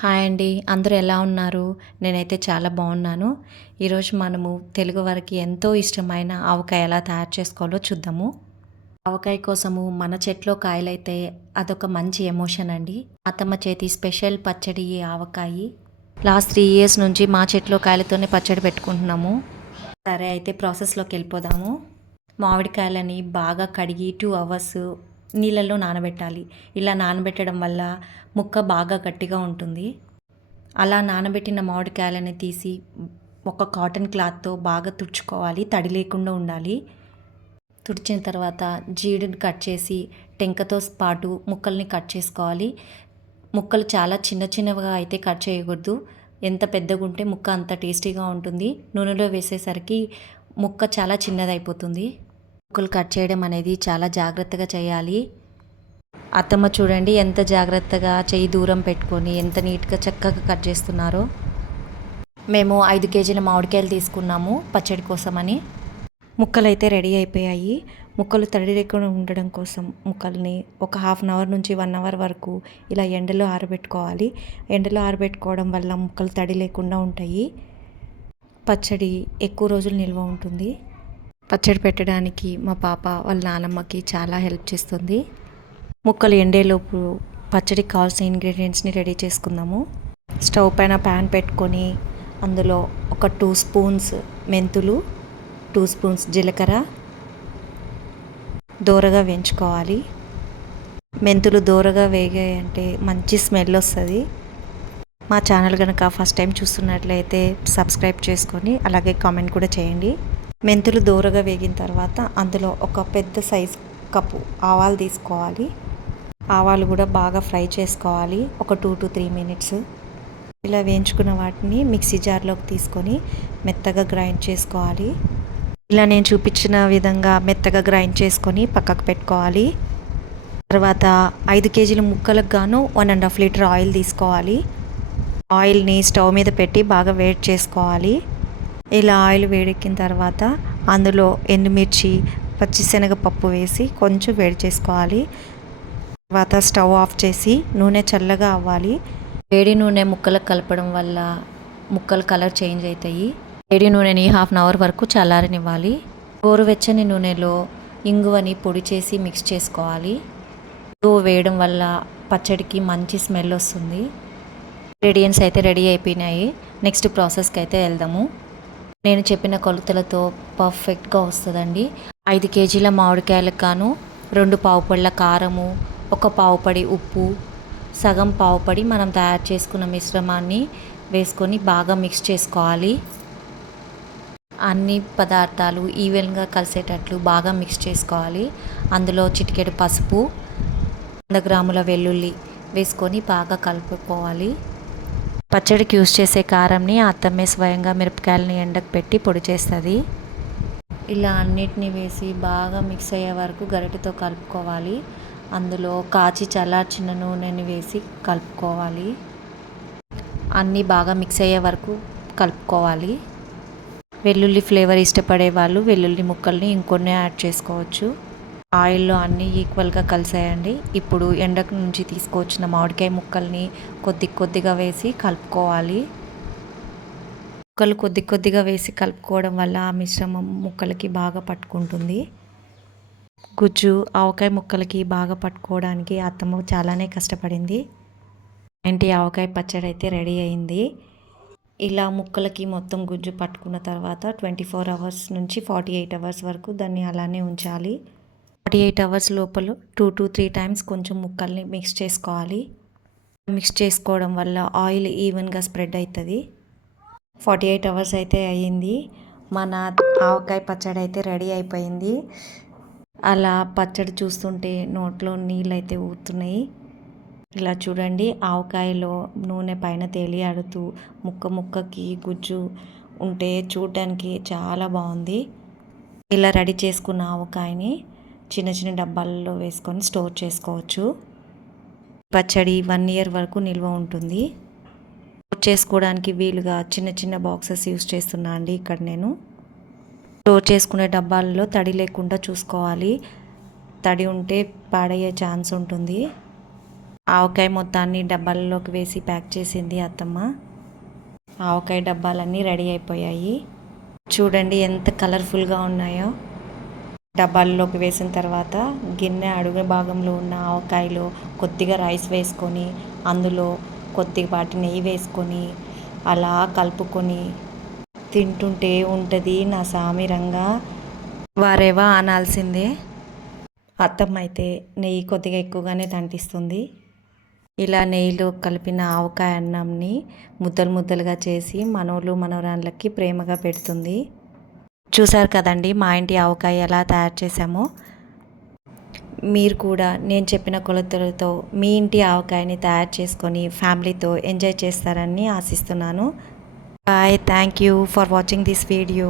Hi అండి. అందరూ ఎలా ఉన్నారు? నేనైతే చాలా బాగున్నాను. ఈరోజు మనము తెలుగు వారికి ఎంతో ఇష్టమైన ఆవకాయ ఎలా తయారు చేసుకోవాలో చూద్దాము. ఆవకాయ కోసము మన చెట్లో కాయలైతే అదొక మంచి ఎమోషన్ అండి. అత్తమ్మ చేతి స్పెషల్ పచ్చడి ఈ ఆవకాయి. లాస్ట్ 3 ఇయర్స్ నుంచి మా చెట్లో కాయలతోనే పచ్చడి పెట్టుకుంటున్నాము. సరే అయితే ప్రాసెస్లోకి వెళ్ళిపోదాము. మామిడికాయలని బాగా కడిగి 2 అవర్స్ నీళ్ళల్లో నానబెట్టాలి. ఇలా నానబెట్టడం వల్ల ముక్క బాగా గట్టిగా ఉంటుంది. అలా నానబెట్టిన మామిడికాయలని తీసి ఒక కాటన్ క్లాత్తో బాగా తుడుచుకోవాలి. తడి లేకుండా ఉండాలి. తుడిచిన తర్వాత జీడిని కట్ చేసి టెంకతో పాటు ముక్కల్ని కట్ చేసుకోవాలి. ముక్కలు చాలా చిన్న చిన్నవిగా అయితే కట్ చేయకూడదు. ఎంత పెద్దగా ఉంటే ముక్క అంత టేస్టీగా ఉంటుంది. నూనెలో వేసేసరికి ముక్క చాలా చిన్నదైపోతుంది. ముక్కలు కట్ చేయడం అనేది చాలా జాగ్రత్తగా చేయాలి. అత్తమ్మ చూడండి ఎంత జాగ్రత్తగా చెయ్యి దూరం పెట్టుకొని ఎంత నీట్గా చక్కగా కట్ చేస్తున్నారో. మేము 5 కేజీల మామిడికాయలు తీసుకున్నాము పచ్చడి కోసమని. ముక్కలు అయితే రెడీ అయిపోయాయి. ముక్కలు తడి లేకుండా ఉండడం కోసం ముక్కల్ని ఒక హాఫ్ అన్ అవర్ నుంచి 1 అవర్ వరకు ఇలా ఎండలో ఆరబెట్టుకోవాలి. ఎండలో ఆరబెట్టుకోవడం వల్ల ముక్కలు తడి లేకుండా ఉంటాయి. పచ్చడి ఎక్కువ రోజులు నిల్వ ఉంటుంది. పచ్చడి పెట్టడానికి మా పాప వాళ్ళ నానమ్మకి చాలా హెల్ప్ చేస్తుంది. ముక్కలు ఎండేలోపు పచ్చడికి కావాల్సిన ఇంగ్రీడియంట్స్ని రెడీ చేసుకుందాము. స్టవ్ పైన ప్యాన్ పెట్టుకొని అందులో ఒక 2 స్పూన్స్ మెంతులు, 2 స్పూన్స్ జీలకర్ర దోరగా వేయించుకోవాలి. మెంతులు దోరగా వేగాయంటే మంచి స్మెల్ వస్తుంది. మా ఛానల్ కనుక ఫస్ట్ టైం చూస్తున్నట్లయితే సబ్స్క్రైబ్ చేసుకొని అలాగే కామెంట్ కూడా చేయండి. మెంతులు దోరగా వేగిన తర్వాత అందులో ఒక పెద్ద సైజ్ కప్పు ఆవాలు తీసుకోవాలి. ఆవాలు కూడా బాగా ఫ్రై చేసుకోవాలి ఒక 2 to 3 మినిట్స్. ఇలా వేయించుకున్న వాటిని మిక్సీ జార్లోకి తీసుకొని మెత్తగా గ్రైండ్ చేసుకోవాలి. ఇలా నేను చూపించిన విధంగా మెత్తగా గ్రైండ్ చేసుకొని పక్కకు పెట్టుకోవాలి. తర్వాత 5 కేజీల ముక్కలకు గాను 1.5 లీటర్ ఆయిల్ తీసుకోవాలి. ఆయిల్ని స్టవ్ మీద పెట్టి బాగా వేడి చేసుకోవాలి. ఇలా ఆయిల్ వేడెక్కిన తర్వాత అందులో ఎండుమిర్చి, పచ్చిశనగపప్పు వేసి కొంచెం వేడి చేసుకోవాలి. తర్వాత స్టవ్ ఆఫ్ చేసి నూనె చల్లగా అవ్వాలి. వేడి నూనె ముక్కలకు కలపడం వల్ల ముక్కల కలర్ చేంజ్ అవుతాయి. వేడి నూనెని హాఫ్ అన్ అవర్ వరకు చల్లారనివ్వాలి. గోరువెచ్చని నూనెలో ఇంగువని పొడి చేసి మిక్స్ చేసుకోవాలి. ఇంగువ వేయడం వల్ల పచ్చడికి మంచి స్మెల్ వస్తుంది. ఇంగ్రీడియంట్స్ అయితే రెడీ అయిపోయినాయి. నెక్స్ట్ ప్రాసెస్కి అయితే వెళ్దాము. నేను చెప్పిన కొలతలతో పర్ఫెక్ట్గా వస్తుందండి. 5 కేజీల మామిడికాయలకు గాను 2 పావుపళ్ళ కారము, 1 పావుపడి ఉప్పు, సగం పావుపడి మనం తయారు చేసుకున్న మిశ్రమాన్ని వేసుకొని బాగా మిక్స్ చేసుకోవాలి. అన్ని పదార్థాలు ఈవెన్గా కలిసేటట్లు బాగా మిక్స్ చేసుకోవాలి. అందులో చిటికెడు పసుపు, 100 గ్రాముల వెల్లుల్లి వేసుకొని బాగా కలుపుకోవాలి. పచ్చడికి యూస్ చేసే కారంని అత్తమ్మే స్వయంగా మిరపకాయలని ఎండకు పెట్టి పొడి చేస్తుంది. ఇలా అన్నిటినీ వేసి బాగా మిక్స్ అయ్యే వరకు గరిటెతో కలుపుకోవాలి. అందులో కాచి చల్లార్చిన నూనెని వేసి కలుపుకోవాలి. అన్నీ బాగా మిక్స్ అయ్యే వరకు కలుపుకోవాలి. వెల్లుల్లి ఫ్లేవర్ ఇష్టపడే వాళ్ళు వెల్లుల్లి ముక్కల్ని ఇంకొన్ని యాడ్ చేసుకోవచ్చు. ఆయిల్లో అన్నీ ఈక్వల్గా కలిసాయండి. ఇప్పుడు ఎండకు నుంచి తీసుకొచ్చిన మామిడికాయ ముక్కల్ని కొద్దిగా వేసి కలుపుకోవాలి. ముక్కలు కొద్దిగా వేసి కలుపుకోవడం వల్ల ఆ మిశ్రమం ముక్కలకి బాగా పట్టుకుంటుంది. గుజ్జు ఆవకాయ ముక్కలకి బాగా పట్టుకోవడానికి అత్తమ్మ చాలానే కష్టపడింది. ఆవకాయ పచ్చడి అయితే రెడీ అయింది. ఇలా ముక్కలకి మొత్తం గుజ్జు పట్టుకున్న తర్వాత 24 అవర్స్ నుంచి 48 అవర్స్ వరకు దాన్ని అలానే ఉంచాలి. 48 అవర్స్ లోపల 2 to 3 టైమ్స్ కొంచెం ముక్కల్ని మిక్స్ చేసుకోవాలి. మిక్స్ చేసుకోవడం వల్ల ఆయిల్ ఈవెన్గా స్ప్రెడ్ అవుతుంది. 48 అవర్స్ అయితే అయ్యింది. మన ఆవకాయ పచ్చడి అయితే రెడీ అయిపోయింది. అలా పచ్చడి చూస్తుంటే నోట్లో నీళ్ళు అయితే ఊరుతున్నాయి. ఇలా చూడండి, ఆవకాయలో నూనె పైన తేలియాడుతూ ముక్కకి గుజ్జు ఉంటే చూడడానికి చాలా బాగుంది. ఇలా రెడీ చేసుకున్న ఆవకాయని చిన్న డబ్బాలలో వేసుకొని స్టోర్ చేసుకోవచ్చు. పచ్చడి 1 ఇయర్ వరకు నిల్వ ఉంటుంది. స్టోర్ చేసుకోవడానికి వీలుగా చిన్న బాక్సెస్ యూస్ చేస్తున్నా అండి ఇక్కడ నేను. స్టోర్ చేసుకునే డబ్బాలలో తడి లేకుండా చూసుకోవాలి. తడి ఉంటే పాడయ్యే ఛాన్స్ ఉంటుంది. ఆవకాయ మొత్తాన్ని డబ్బాలలోకి వేసి ప్యాక్ చేసింది అత్తమ్మ. ఆవకాయ డబ్బాలన్నీ రెడీ అయిపోయాయి. చూడండి ఎంత కలర్ఫుల్గా ఉన్నాయో. డబ్బాల్లోకి వేసిన తర్వాత గిన్నె అడుగు భాగంలో ఉన్న ఆవకాయలో కొద్దిగా రైస్ వేసుకొని అందులో కొద్దిపాటి నెయ్యి వేసుకొని అలా కలుపుకొని తింటుంటే ఉంటుంది నా సామిరంగా వారేవా అనాల్సిందే. అత్తమ్మ అయితే నెయ్యి కొద్దిగా ఎక్కువగానే దంటిస్తుంది. ఇలా నెయ్యిలో కలిపిన ఆవకాయ అన్నంని ముద్దలు ముద్దలుగా చేసి మనోళ్ళు మనవరాళ్ళకి ప్రేమగా పెడుతుంది. చూసారు కదండి మా ఇంటి ఆవకాయ ఎలా తయారు చేసామో. మీరు కూడా నేను చెప్పిన కొలతలతో మీ ఇంటి ఆవకాయని తయారు చేసుకొని ఫ్యామిలీతో ఎంజాయ్ చేస్తారని ఆశిస్తున్నాను. Bye. Thank you for watching this video.